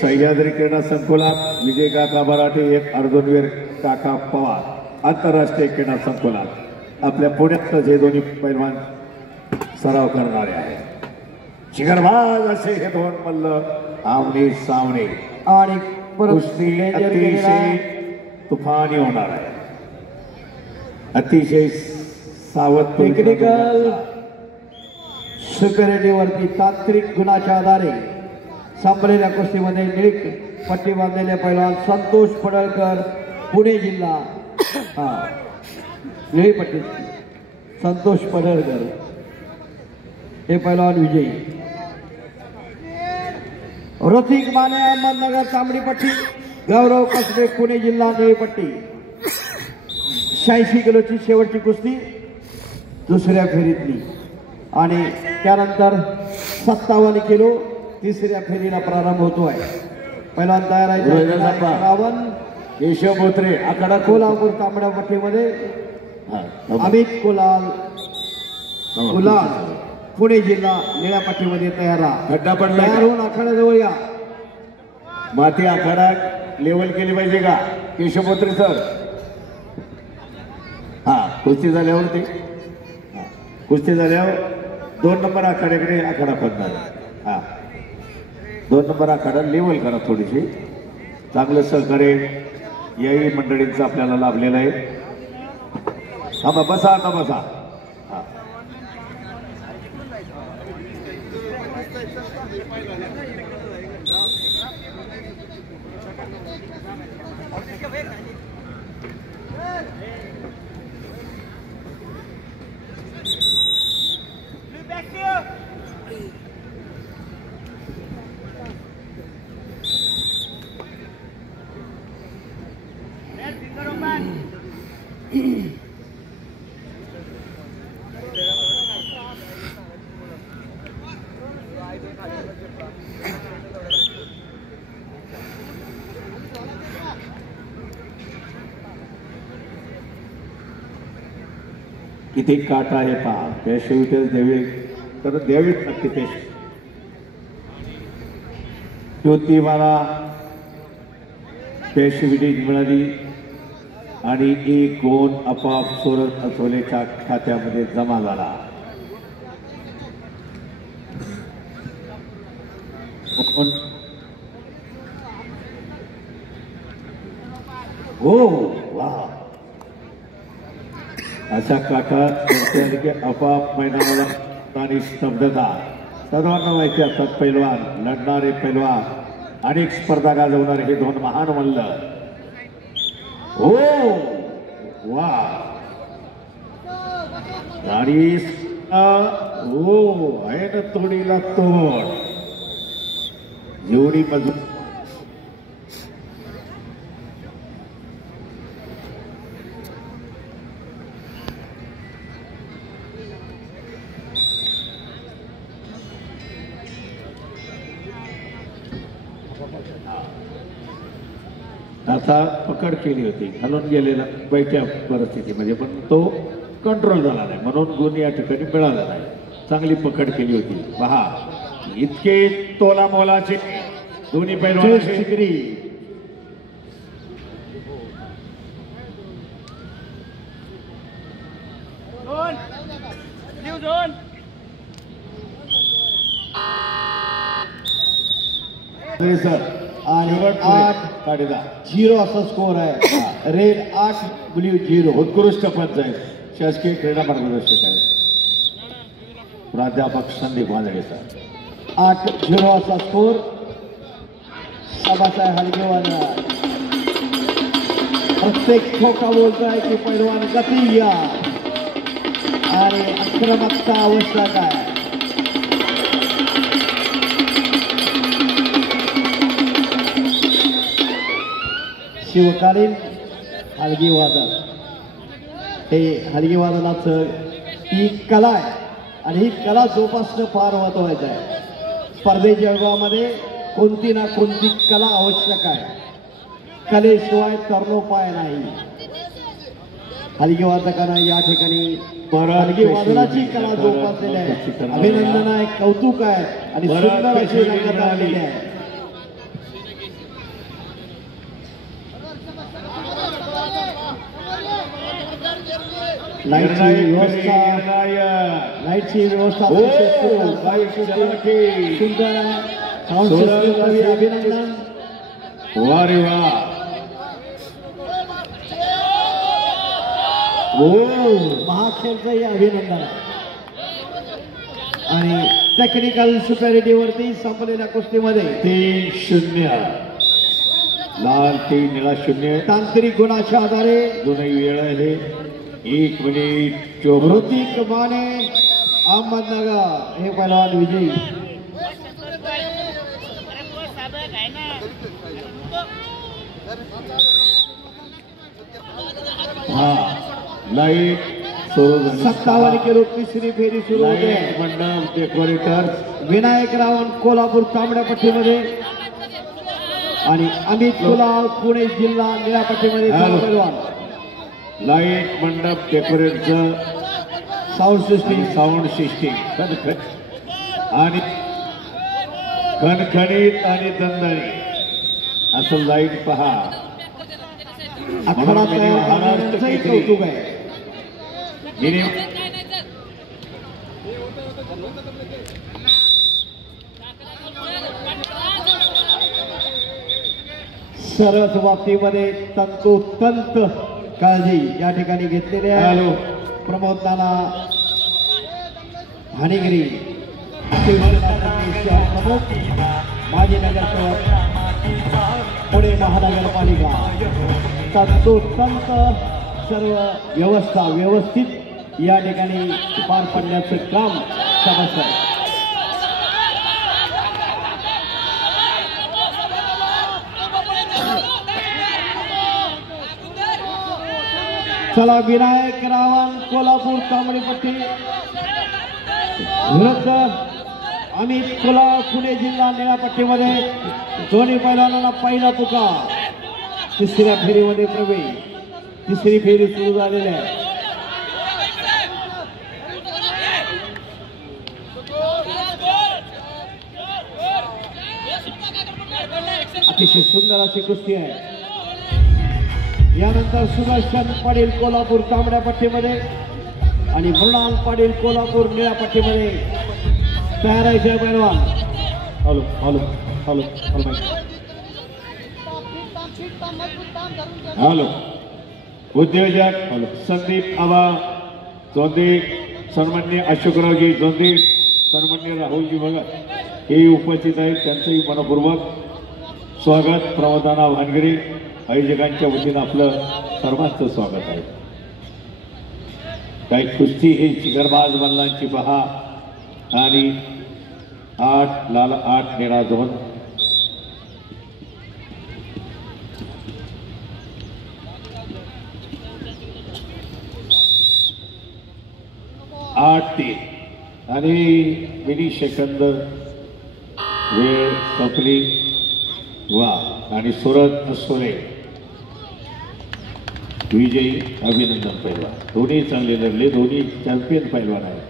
सह्याद्री क्रीडा संकुलात विजय काका मराठे एक अर्जुनवीर काका पवार आंतरराष्ट्रीय क्रीडा संकुलात आपल्या पुण्यात हे दोन्ही पैलवान सराव करणारे आहेत। शिखरबाज असे हे दोन मल्ल आमने सामने आणि कुस्ती अतिशय तुफानी होणार आहे। अतिशय सावध टेक्निकल सुपेरियरिटीवरती तांत्रिक गुणाच्या आधारे संपलेल्या कुस्तीमध्ये निळी पट्टी बांधलेले पैलवान संतोष पडळकर पुणे जिल्हा निळी पट्टी संतोष पडळकर हे पैलवान विजयी। रसिक माने अहमदनगर तांबडी पट्टी गौरव कसबे पुणे जिल्हा निळी पट्टी 86 किलोची शेवटची कुस्ती दुसऱ्या फेरीतली आणि त्यानंतर 57 किलो तिसऱ्या फेरीला प्रारंभ होतोय। पहिला तयार आहे रावण केशव बोत्रे आकडा कोल्हापूर तांबड्या पट्टीमध्ये अमित गुलाल पुणे जिल्हा निळ्या पट्टीमध्ये तयार होऊन आखाड्याजवळ या। माती आखाडा लेवल केली पाहिजे का केशव बोत्रे सर? कुस्ती झाल्यावर ते कुस्ती झाल्यावर 2 नंबर आखाड्याकडे आखाडा पडणार। 2 नंबर आखाडा लेवल करा थोडीशी। चांगलं सहकार्य याही मंडळींचं आपल्याला लाभलेलं आहे। बसा आता बसा। किती काट आहे पहा पेशवीतेच द्यावी तर द्यावीच नक्की पेश ज्योती मला पेशविटी मिळाली आणि एक गुण आपोआप सोरत असोलेच्या खात्यामध्ये जमा झाला। हो वा अशा काटा आपोआप मैदानाला आणि स्तब्धता सर्वांना माहिती असतात। पैलवान लढणारे पैलवान अनेक स्पर्धा गाजवणारे हे दोन महान मल्ल। हो वा गाडी हो आहे ना तोडीला तोड एवढी मजबूत आता पकड केली होती घालून गेलेला बैठ्या परिस्थितीमध्ये पण तो कंट्रोल झाला नाही म्हणून गुण या ठिकाणी मिळाला नाही। चांगली पकड केली होती पहा इतके तोला मोलाचे दोन्ही पैलवान शिकरी सर आणि 8-0 असा स्कोर आहे। रेड 8 ब्ल्यू 0 उत्कृष्ट पंच आहे शासकीय क्रीडा मार्गदर्शक आहे प्राध्यापक संदीप वांजळे सर। 8-0 असा स्कोर सभासाहेब हलगेवाला प्रत्येक ठोका बोलतोय की पैलवान गती या आणि आक्रमकता आवश्यक आहे। शिवकालीन हलगी वादन हे हलगी वादनाचं ही कला आहे आणि ही कला जोपासणं फार महत्वाचं आहे। स्पर्धेच्या युगामध्ये कोणती ना कोणती कला आवश्यक आहे। कलेशिवाय तरणोपाय नाही। हलगी वादकांना या ठिकाणी हलगी वादनाची कला जोपासलेली आहे। अभिनंदन आहे, कौतुक आहे आणि सुंदर अशी रंगत आलेली आहे। लाईटची व्यवस्था लाईटची व्यवस्था अतिशय सुंदर आहे. साऊंड सिस्टम अभिनंदन. वा रे वा. महाखेळचंही अभिनंदन आहे. आणि टेक्निकल सुपेरिटीवरती संपलेल्या कुस्तीमध्ये 3-0 लाल 3 निळा 0. तांत्रिक गुणाच्या आधारे दोनही वेळ आहे 1 मिनिट 24. ऋतिक माने अहमदनगर हे पहिलवान विजयी. हा लाईट सुरू झाली. 57 किलो तिसरी फेरी सुरू होते. लाईट मंडप डेकोरेटर विनायक रावण कोल्हापूर तांबड्या पट्टीमध्ये आणि अमित कुलाल पुणे जिल्हा निळ्या पट्टीमध्ये पहिलवान. लाईट मंडप डेकोरेटचं साऊंड सिस्टीम आणि खणखणीत आणि दणदणीत असं लाईट पहा. अखडा महाराष्ट्राचंही कौतुक आहे. सरस बाबतीमध्ये तंतोतंत काळजी या ठिकाणी घेतलेली आहे. प्रमोद नाना हानिगिरी प्रमुख माजी नगरसेवक पुणे महानगरपालिका तंतोतंत सर्व व्यवस्था व्यवस्थित या ठिकाणी पार पडण्याचं काम समजतं आहे. चला विनायक रावण कोल्हापूर तांबडी पट्टी विरुद्ध अमित कुलाल पुणे जिल्हा निळ्या पट्टीमध्ये दोन्ही पैलवानांना पहिला पुकार. तिसऱ्या फेरीमध्ये प्रवेश. तिसरी फेरी सुरू झालेली आहे. अतिशय सुंदर अशी कुस्ती आहे. यानंतर सुदर्शन पाटील कोल्हापूर तांबड्या पट्टीमध्ये आणि मृणाल पाटील कोल्हापूर निळ्या पट्टीमध्ये तयार आहे. जय पैलवान. हॅलो हॅलो हॅलो हॅलो उद्योजक संदीप आबा जोंदे, सन्मान्य अशोकरावजी जोंदे, सन्मान्य राहुलजी भगत हे उपस्थित आहेत. त्यांचंही मनपूर्वक स्वागत. प्रमोदाना भानगरे आयोजकांच्या वतीनं आपलं सर्वांचं स्वागत आहे. काही कुस्ती ही चिगरबाज मल्लांची पहा. आणि 8 लाल 8 निळा 2. 8-3 आणि मिनी सेकंद वेळ संपली. वा. आणि सुरत सोरे विजयी. अभिनंदन पैलवान. दोन्ही चांगले लढले. दोन्ही चॅम्पियन पैलवान आहेत.